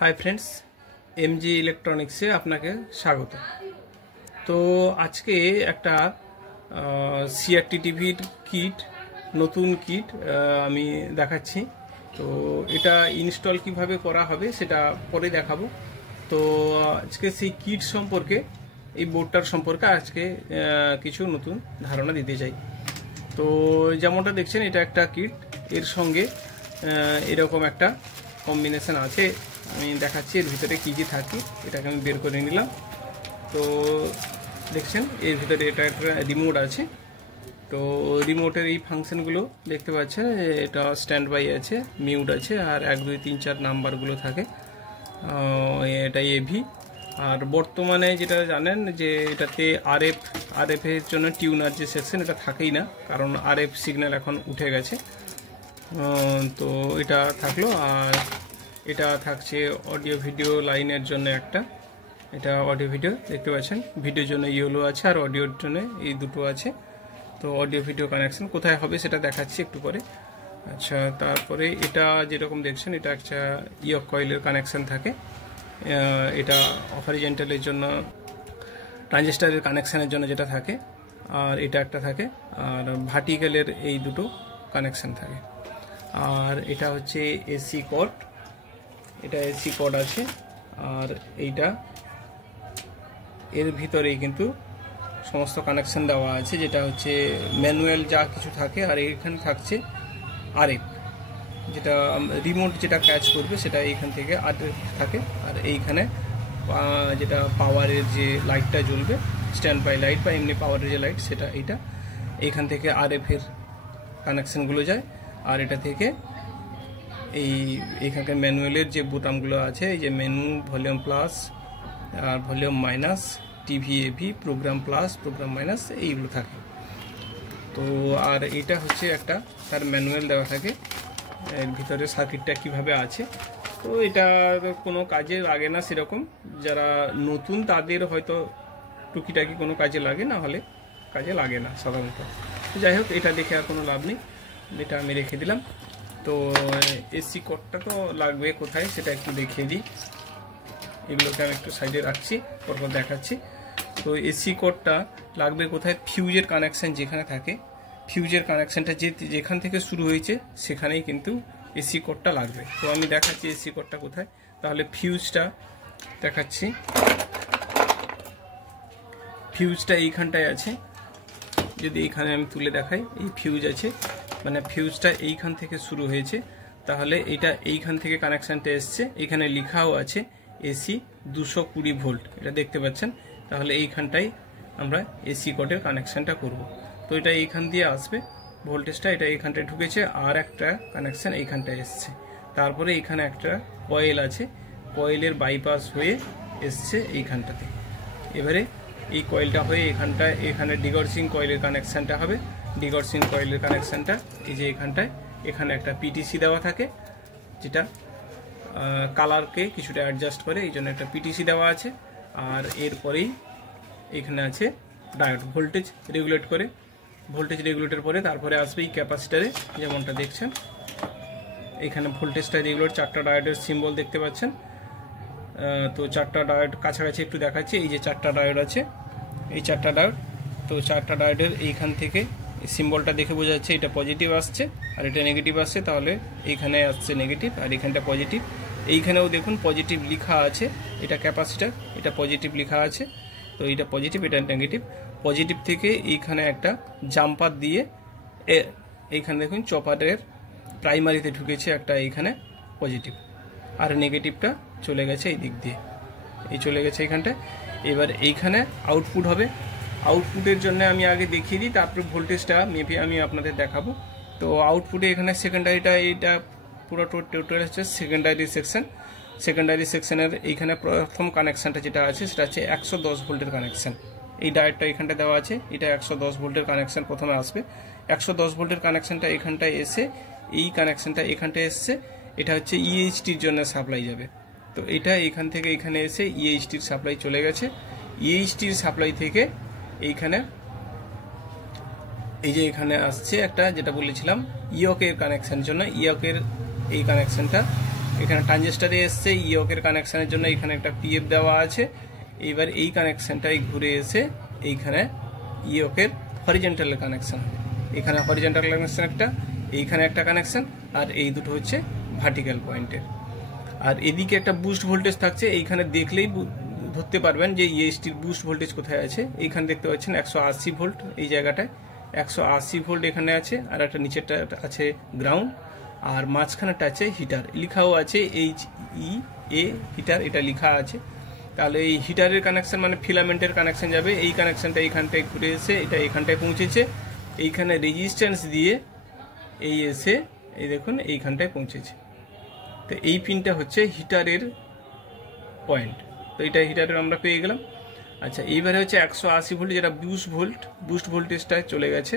Hi friends MG इलेक्ट्रनिक्से आपनाके स्वागत। तो आज के एक सीआरटी टीভিर किट नतून किट आमी देखाচ্ছি। तो এটা ইনস্টল কিভাবে করা হবে সেটা পরে দেখাবো। তো আজকে সেই কিট সম্পর্কে এই বোর্ডটার সম্পর্কে আজকে কিছু নতুন ধারণা দিতে চাই। তো যেমনটা দেখছেন এটা একটা কিট, এর সঙ্গে এরকম একটা কম্বিনেশন আছে। আমি দেখাচ্ছি এর ভিতরে কি কি থাকে, এটাকে আমি বের করে নিলাম। তো দেখছেন এর ভিতরে এটা একটা রিমোট আছে। তো রিমোটের এই ফাংশনগুলো দেখতে পাচ্ছেন, এটা স্ট্যান্ড বাই আছে, মিউট আছে, আর 1 2 3 4 নাম্বারগুলো থাকে। এটা এভি। আর বর্তমানে যেটা জানেন যে এটাতে আরএফ এর জন্য টিউনার যে সেকশন এটা থাকেই না, কারণ আরএফ সিগন্যাল এখন উঠে গেছে। তো এটা থাকলো। আর এটা থাকছে অডিও ভিডিও লাইনের জন্য একটা, এটা অডিও ভিডিও দেখতে পাচ্ছেন, ভিডিওর জন্য ইয়েলো আছে আর অডিওর জন্য এই দুটো আছে। তো অডিও ভিডিও কানেকশন কোথায় হবে সেটা দেখাচ্ছি একটু পরে। আচ্ছা, তারপরে এটা যেরকম দেখছেন এটা একটা ইয়ক কয়েলের কানেকশন থাকে, এটা হরিজন্টালের জন্য ট্রানজিস্টরের কানেকশনের জন্য যেটা থাকে, আর এটা একটা থাকে, আর ভার্টিক্যালের এই দুটো কানেকশন থাকে। আর এটা হচ্ছে এসি কর্ড, এটা এসি কর্ড আছে। আর এইটা এর ভিতরেই কিন্তু সমস্ত কানেকশন দেওয়া আছে, যেটা হচ্ছে ম্যানুয়াল যা কিছু থাকে। আর এইখানে থাকছে আরএফ, যেটা রিমোট যেটা ক্যাচ করবে সেটা এইখান থেকে আরএফ থাকে। আর এইখানে যেটা পাওয়ারের যে লাইটটা জ্বলবে, স্ট্যান্ড বাই লাইট বা এমনি পাওয়ারের যে লাইট, সেটা এইখান থেকে আরএফ এর কানেকশনগুলো যায়। আর এটা থেকে এইখানকার ম্যানুয়ালের যে বোতামগুলো আছে, এই যে মেনু, ভলিউম প্লাস আর volume minus, TV AV, programme plus, programme minus, এইগুলো থাকে। তো আর এটা হচ্ছে একটা তার ম্যানুয়াল দেওয়া থাকে, এর ভিতরে সার্কিটটা কিভাবে আছে। তো এটা কোনো কাজে লাগে না সেরকম, যারা নতুন তাদের হয়তো টুকিটাকি কোনো কাজে লাগে, না হলে কাজে লাগে না সাধারণত। যাই হোক, এটা দেখে আর কোনো লাভ নেই, এটা আমি রেখে দিলাম। তো এসি কোডটা তো লাগবে কোথায় সেটা একটু দেখিয়ে দিই। এগুলোকে আমি একটু সাইডে রাখছি, পরপর দেখাচ্ছি। তো এসি কোডটা লাগবে কোথায়? ফিউজের কানেকশান যেখানে থাকে, ফিউজের কানেকশানটা যেখান থেকে শুরু হয়েছে সেখানেই কিন্তু এসি কোডটা লাগবে। তো আমি দেখাচ্ছি এসি কোডটা কোথায়। তাহলে ফিউজটা দেখাচ্ছি, ফিউজটা এইখানটায় আছে। যদি এইখানে আমি তুলে দেখাই, এই ফিউজ আছে, মানে ফিউজটা এইখান থেকে শুরু হয়েছে। তাহলে এটা এইখান থেকে কানেকশানটা এসছে, এখানে লেখাও আছে এসি 220 ভোল্ট, এটা দেখতে পাচ্ছেন। তাহলে এইখানটাই আমরা এসি কোডের কানেকশানটা করব। তো এটা এইখান দিয়ে আসবে ভোল্টেজটা, এটা এইখানটায় ঢুকেছে, আর একটা কানেকশান এইখানটায় এসছে। তারপরে এখানে একটা কয়েল আছে, কয়েলের বাইপাস হয়ে এসছে এইখানটাতে। এবারে এই কয়েলটা হয়ে এখানে ডিগরসিং কয়েলের কানেকশানটা হবে। ডিগরসিং কয়েলের কানেকশানটা এই যে এখানটায়, এখানে একটা পিটিসি দেওয়া থাকে, যেটা কালারকে কিছুটা অ্যাডজাস্ট করে, এই জন্য একটা পিটিসি দেওয়া আছে। আর এরপরেই এখানে আছে ডায়োড, ভোল্টেজ রেগুলেট করে। ভোল্টেজ রেগুলেটর পরে তারপরে আসবে এই ক্যাপাসিটারে, যেমনটা দেখছেন এখানে ভোল্টেজটা রেগুলেট, 4টা ডায়োডের সিম্বল দেখতে পাচ্ছেন। তো 4টা ডায়োড কাছাকাছি একটু দেখাচ্ছি, এই যে 4টা ডায়োড আছে, এই 4টা ডায়োড। তো 4টা ডায়োডের এইখান থেকে সিম্বলটা দেখে বোঝা যাচ্ছে এটা পজিটিভ আসছে আর এটা নেগেটিভ আসছে। তাহলে এইখানে আসছে নেগেটিভ আর এখানটা পজিটিভ। এইখানেও দেখুন পজিটিভ লেখা আছে, এটা ক্যাপাসিটার, এটা পজিটিভ লেখা আছে। তো এটা পজিটিভ, এটা নেগেটিভ। পজিটিভ থেকে এইখানে একটা জাম্পার দিয়ে এইখানে দেখুন চপারের প্রাইমারিতে ঢুকেছে একটা, এইখানে পজিটিভ, আর নেগেটিভটা চলে গেছে এই দিক দিয়ে, এই চলে গেছে এইখানটায়। এবার এইখানে আউটপুট হবে। আউটপুটের জন্য আমি আগে দেখিয়ে দিই, তারপরে ভোল্টেজটা মেপে আমি আপনাদের দেখাবো। তো আউটপুটে এখানে সেকেন্ডারিটা, এইটা পুরো টোটাল হচ্ছে সেকেন্ডারি সেকশন। সেকেন্ডারি সেকশনের এইখানে প্রথম কানেকশানটা যেটা আছে সেটা হচ্ছে 110 ভোল্টের কানেকশান। এই ডায়োডটা এখানটা দেওয়া আছে, এটা 110 ভোল্টের কানেকশান প্রথমে আসবে। 110 ভোল্টের কানেকশানটা এখানটায় এসে, এই কানেকশানটা এখানটায় এসছে, এটা হচ্ছে ইএইচটির জন্য সাপ্লাই যাবে। তো এটা এখান থেকে এখানে এসে ইএইচটির সাপ্লাই চলে গেছে। ইএইচটির সাপ্লাই থেকে এইখানে এই যে এখানে আসছে একটা, যেটা বলেছিলাম ইয়কের কানেকশানের জন্য, ইয়কের এই কানেকশানটা এখানে ট্রানজিস্টারে এসছে ইয়কের কানেকশানের জন্য এখানে একটা পিএফ দেওয়া আছে। এইবার এই কানেকশানটাই ঘুরে এসে এইখানে ইয়কের হরিজেন্টাল কানেকশান, এখানে হরিজেন্টাল কানেকশান একটা, এইখানে একটা কানেকশান, আর এই দুটো হচ্ছে ভার্টিক্যাল পয়েন্টের। আর এদিকে একটা বুস্ট ভোল্টেজ থাকছে, এইখানে দেখলেই ধরতে পারবেন যে ইএসটির বুস্ট ভোল্টেজ কোথায় আছে। এইখানে দেখতে পাচ্ছেন 180 ভোল্ট, এই জায়গাটায় 180 ভোল্ট এখানে আছে, আর একটা নিচেরটা আছে গ্রাউন্ড, আর মাঝখানেটা আছে হিটার, লেখাও আছে HEA হিটার, এটা লেখা আছে। তাহলে এই হিটারের কানেকশন মানে ফিলামেন্টের কানেকশন যাবে, এই কানেকশনটা এইখানটায় ঘুরে এসে এটা এইখানটায় পৌঁছেছে, এইখানে রেজিস্ট্যান্স দিয়ে এই এসে এই দেখুন এইখানটায় পৌঁছেছে। তো এই পিনটা হচ্ছে হিটারের পয়েন্ট, তো এটা হিটারের আমরা পেয়ে গেলাম। আচ্ছা, এইবারে হচ্ছে 180 ভোল্ট যেটা বুস্ট ভোল্টেজটা চলে গেছে,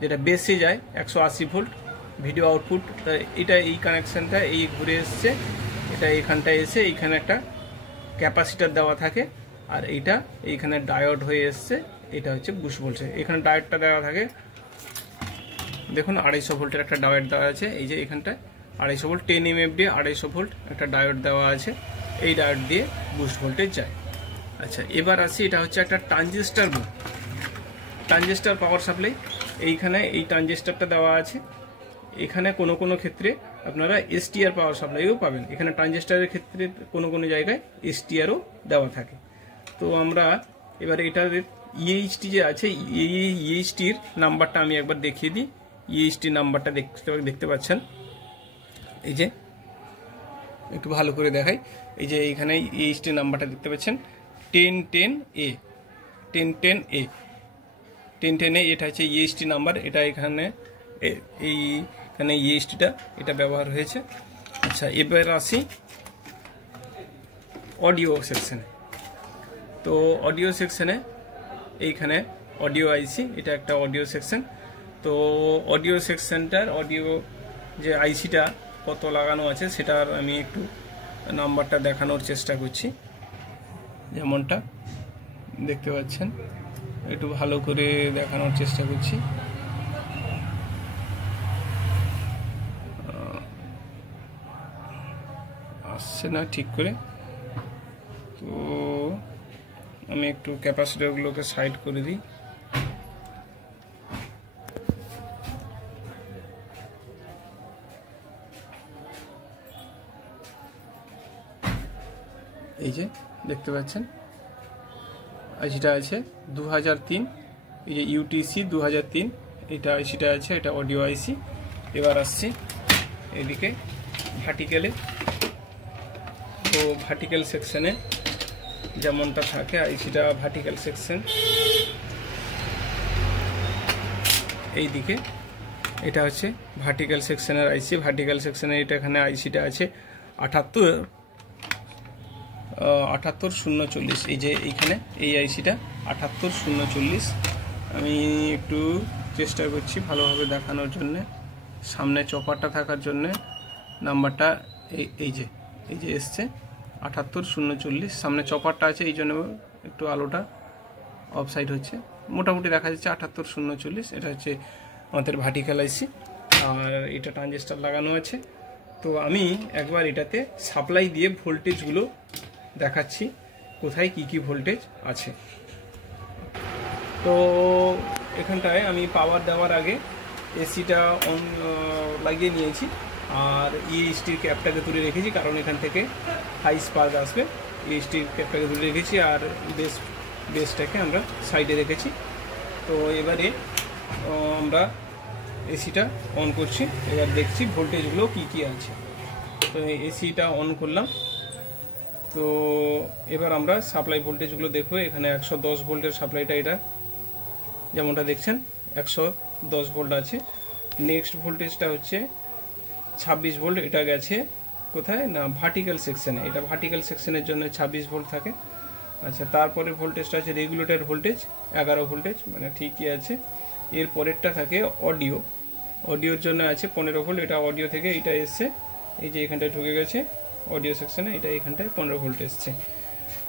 যেটা বেসে যায় 180 ভোল্ট ভিডিও আউটপুট। এটা এই কানেকশনটা এই ঘুরে এসছে, এটা এইখানটায় এসে এইখানে একটা ক্যাপাসিটার দেওয়া থাকে, আর এইটা এইখানে ডায়োড হয়ে এসছে, এটা হচ্ছে বুস্ট ভোল্টেজ। এখানে ডায়োডটা দেওয়া থাকে, দেখুন 250 ভোল্টের একটা ডায়োড দেওয়া আছে, এই যে এখানটায় 250 ভোল্ট 10 mmF দিয়ে 250 ভোল্ট একটা ডায়োড দেওয়া আছে, এই ডায়োড দিয়ে বুস্ট ভোল্টেজ যায়। আচ্ছা, এবার আসি, এটা হচ্ছে একটা ট্রানজিস্টার পাওয়ার সাপ্লাই। এইখানে এই ট্রানজিস্টারটা দেওয়া আছে, এখানে কোনো ক্ষেত্রে আপনারা STR পাওয়ার সাপ্লাইও পাবেন। এখানে ট্রানজিস্টারের ক্ষেত্রে কোনো জায়গায় STRও দেওয়া থাকে। তো আমরা এবার এটার EHT যে আছে, EHTর নাম্বারটা আমি একবার দেখিয়ে দিই। EHT নাম্বারটা দেখতে পাচ্ছেন, এই যে একটু ভালো করে দেখাই, এই যে এইখানে EHT নাম্বারটা দেখতে পাচ্ছেন 1010A 1010A, এটা হচ্ছে EHT নাম্বার। এটা এখানে এইখানে EHTটা এটা ব্যবহার হয়েছে। আচ্ছা, এবার আসি অডিও সেকশনে। তো অডিও সেকশনে এইখানে অডিও আইসি, এটা একটা অডিও সেকশন। তো অডিও সেকশনটার অডিও যে আইসিটা কত লাগানো আছে সেটার আমি একটু নাম্বারটা দেখানোর চেষ্টা করছি। যেমনটা দেখতে পাচ্ছেন, একটু ভালো করে দেখানোর চেষ্টা করছি। আসছে না ঠিক করে, তো আমি একটু ক্যাপাসিটরগুলোকে সাইড করে দিই। এই যে দেখতে পাচ্ছেন আইসিটা আছে 2003, এই যে UTC 2003 এটা আইসিটা আছে, এটা অডিও আইসি। এবার আসছি এদিকে ভার্টিক্যালে। তো ভার্টিক্যাল সেকশনে যেমনটা থাকে আইসিটা ভার্টিক্যাল সেকশন, এইদিকে এটা হচ্ছে ভার্টিক্যাল সেকশনের আইসি। ভার্টিক্যাল সেকশনে এটা এখানে আইসিটা আছে 78040, এই যে এইখানে এই আইসিটা 78040। আমি একটু চেষ্টা করছি ভালোভাবে দেখানোর জন্য, সামনে চপারটা থাকার জন্য নাম্বারটা এই যে এসছে 78040, সামনে চপারটা আছে এই জন্য একটু আলোটা অফ সাইড হচ্ছে, মোটামুটি দেখা যাচ্ছে 78040। এটা হচ্ছে আমাদের ভার্টিক্যাল আইসি, আর এটা ট্রানজিস্টার লাগানো আছে। তো আমি একবার এটাতে সাপ্লাই দিয়ে ভোল্টেজগুলো দেখাচ্ছি, কোথায় কি ভোল্টেজ আছে। তো এখানটায় আমি পাওয়ার দেওয়ার আগে এসিটা অন লাগিয়ে নিয়েছি, আর EHTর ক্যাপটাকে তুলে রেখেছি, কারণ এখান থেকে হাই স্পার্ক আসবে। EHTর ক্যাপটাকে তুলে রেখেছি, আর বেসটাকে আমরা সাইডে রেখেছি। তো এবারে আমরা এসিটা অন করছি, এবার দেখছি ভোল্টেজগুলো কি আছে। তো এসিটা অন করলাম। তো এবার আমরা সাপ্লাই ভোল্টেজগুলো দেখব। এখানে 110 ভোল্টের সাপ্লাইটা, এটা যেমনটা দেখছেন 110 ভোল্ট আছে। নেক্সট ভোল্টেজটা হচ্ছে 26 ভোল্ট, এটা গেছে কোথায় না ভার্টিক্যাল সেকশনে, এটা ভার্টিক্যাল সেকশনের জন্য 26 ভোল্ট থাকে। আচ্ছা, তারপরে ভোল্টেজটা আছে রেগুলেটর ভোল্টেজ 11 ভোল্টেজ, মানে ঠিকই আছে। এর পরেরটা থাকে অডিওর জন্য আছে 15 ভোল্ট, এটা অডিও থেকে এটা এসছে, এই যে এখানটায় ঢুকে গেছে অডিও সেকশনে, এটা এখানটায় 15 ভোল্ট এসছে।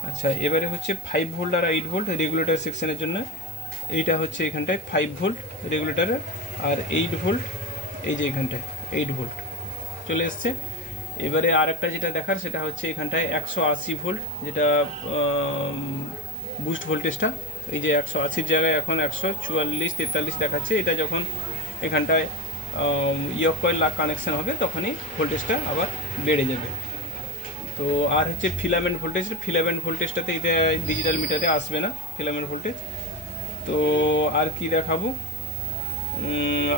আচ্ছা, এবারে হচ্ছে 5 ভোল্ট আর 8 ভোল্ট রেগুলেটর সেকশনের জন্য, এইটা হচ্ছে এখানটায় 5 ভোল্ট রেগুলেটরের, আর 8 ভোল্ট এই যে এখানটায় 8 ভোল্ট চলে এসছে। এবারে আরেকটা যেটা দেখার সেটা হচ্ছে এখানটায় 180 ভোল্ট, যেটা বুস্ট ভোল্টেজটা। এই যে 180 জায়গায় এখন 144-43 দেখাচ্ছে। এটা যখন এখানটায় ইয়ক কয়েল কানেকশন হবে তখনই ভোল্টেজটা আবার বেড়ে যাবে। তো আর হচ্ছে ফিলামেন্ট ভোল্টেজ। ফিলামেন্ট ভোল্টেজটাতে এটা ডিজিটাল মিটারে আসবে না ফিলামেন্ট ভোল্টেজ। তো আর কি দেখাবো,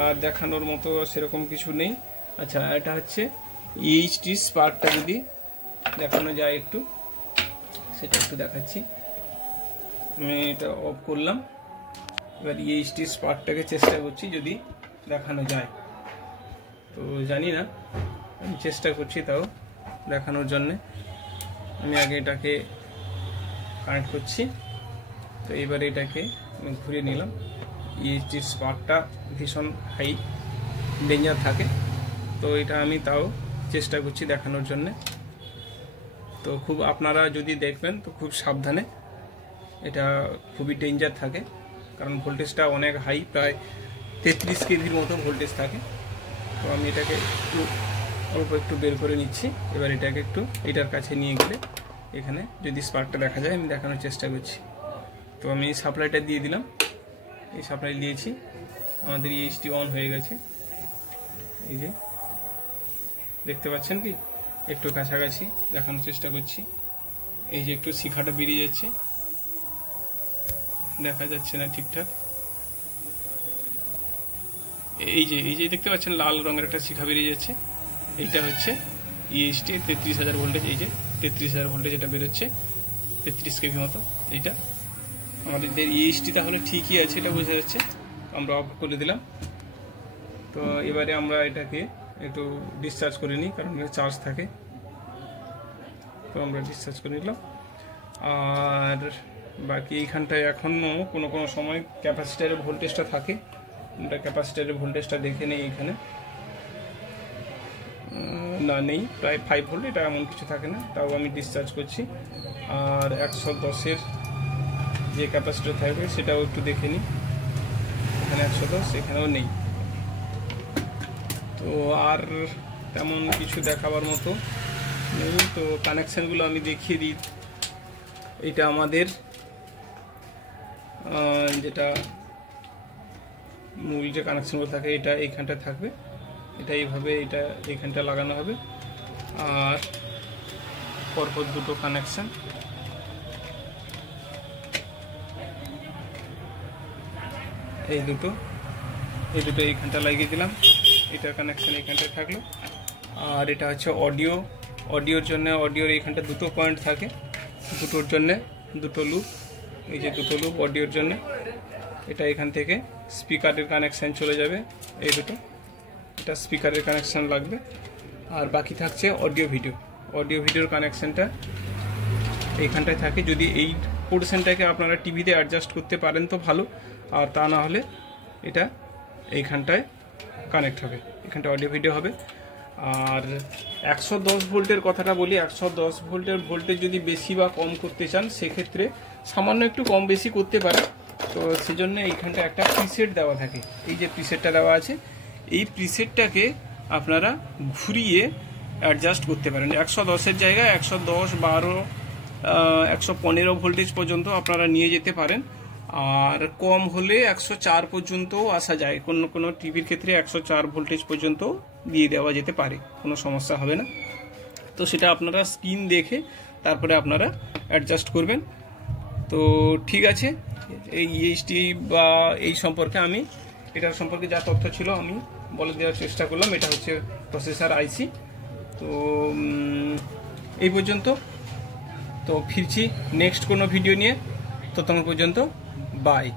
আর দেখানোর মতো সেরকম কিছু নেই। আচ্ছা, এটা হচ্ছে ইএইচটি স্পার্কটা যদি দেখানো যায় একটু, সেটা একটু দেখাচ্ছি। আমি এটা অফ করলাম, এবার ইএইচটি স্পার্কটাকে চেষ্টা করছি যদি দেখানো যায়। তো জানি না, আমি চেষ্টা করছি তাও দেখানোর জন্যে। আমি আগে এটাকে কানেক্ট করছি। তো এবারে এটাকে আমি ঘুরিয়ে নিলাম। ইএইচটি স্পার্কটা ভীষণ হাই ডেঞ্জার থাকে, তো এটা আমি তাও চেষ্টা করছি দেখানোর জন্যে। তো খুব আপনারা যদি দেখবেন তো খুব সাবধানে, এটা খুবই ডেঞ্জার থাকে, কারণ ভোল্টেজটা অনেক হাই, প্রায় 33 কেভির মতো ভোল্টেজ থাকে। তো আমি এটাকে অল্প একটু বের করে নিচ্ছি। এবার এটাকে একটু এটার কাছে নিয়ে গেলে এখানে যদি স্পার্কটা দেখা যায় আমি দেখানোর চেষ্টা করছি। তো আমি সাপ্লাইটা দিয়ে দিলাম, এই সাপ্লাই দিয়েছি, আমাদের ইএইচটি অন হয়ে গেছে। এই যে দেখতে পাচ্ছেন কি, একটু কাছাকাছি দেখানোর চেষ্টা করছি। এই যে একটু শিখাটা বেরিয়ে যাচ্ছে, দেখা যাচ্ছে না ঠিকঠাক। এই যে দেখতে পাচ্ছেন লাল রঙের একটা শিখা বেরিয়ে যাচ্ছে, এইটা হচ্ছে ইএইচটি 33,000 ভোল্টেজ। এই যে 33,000 ভোল্টেজ এটা বেরোচ্ছে, 33 কেভি মতো। এইটা আমাদের ইএইচটি তাহলে ঠিকই আছে, এটা বোঝা যাচ্ছে। আমরা অফ করে দিলাম। তো এবারে আমরা এটাকে একটু ডিসচার্জ করে নিই, কারণ চার্জ থাকে। তো আমরা ডিসচার্জ করে নিলাম। আর বাকি এইখানটায় এখনও কোনো কোনো সময় ক্যাপাসিটারের ভোল্টেজটা থাকে, আমরা ক্যাপাসিটারের ভোল্টেজটা দেখে নেই। এখানে না নেই, প্রায় 5 ভোল্ট, এটা এমন কিছু থাকে না, তাও আমি ডিসচার্জ করছি। আর 110-এর যে ক্যাপাসিটার থাকবে সেটাও একটু দেখে নিই, এখানে 110, এখানেও নেই। তো আর তেমন কিছু দেখাবার মতো নেই। তো কানেকশানগুলো আমি দেখিয়ে দিই। এটা আমাদের যেটা মূল যে কানেকশানগুলো থাকে, এটা এইখানটা থাকবে, এটা এইভাবে এটা এইখানটা লাগানো হবে। আর পরপর দুটো কানেকশান, এই দুটো এইখানটা লাগিয়ে দিলাম, এটার কানেকশান এইখানটায় থাকলো। আর এটা হচ্ছে অডিওর জন্য, অডিওর এইখানটা দুটো পয়েন্ট থাকে, দুটোর জন্য দুটো লুপ, এই যে দুটো লুপ অডিওর জন্য। এটা এখান থেকে স্পিকারের কানেকশান চলে যাবে, এই দুটো, এটা স্পিকারের কানেকশান লাগবে। আর বাকি থাকছে অডিও ভিডিওর কানেকশানটা এইখানটায় থাকে। যদি এই পোর্শনটাকে আপনারা টিভিতে অ্যাডজাস্ট করতে পারেন তো ভালো, আর তা না হলে এটা এইখানটায় কানেক্ট হবে, এখানটা অডিও ভিডিও হবে। আর 110 ভোল্টের কথাটা বলি, 110 ভোল্টের ভোল্টেজ যদি বেশি বা কম করতে চান সেক্ষেত্রে সামান্য একটু কম বেশি করতে পারে। তো সেজন্য এইখানটা একটা প্রিসেট দেওয়া থাকে, এই যে প্রিসেটটা দেওয়া আছে, এই প্রিসেটটাকে আপনারা ঘুরিয়ে অ্যাডজাস্ট করতে পারেন। 110-এর জায়গায় 110, 12, 115 ভোল্টেজ পর্যন্ত আপনারা নিয়ে যেতে পারেন। আর কম হলে 104 পর্যন্ত আসা যায়, কোনো টিভির ক্ষেত্রে 104 ভোল্টেজ পর্যন্ত দিয়ে দেওয়া যেতে পারে, কোনো সমস্যা হবে না। তো সেটা আপনারা স্ক্রিন দেখে তারপরে আপনারা অ্যাডজাস্ট করবেন। তো ঠিক আছে, এই ইএইচটি বা এই সম্পর্কে আমি এটার সম্পর্কে যা তথ্য ছিল আমি বলে দেওয়ার চেষ্টা করলাম। এটা হচ্ছে প্রসেসর আইসি। তো এই পর্যন্ত, তো ফিরছি নেক্সট কোনো ভিডিও নিয়ে, ততক্ষণ পর্যন্ত বাই।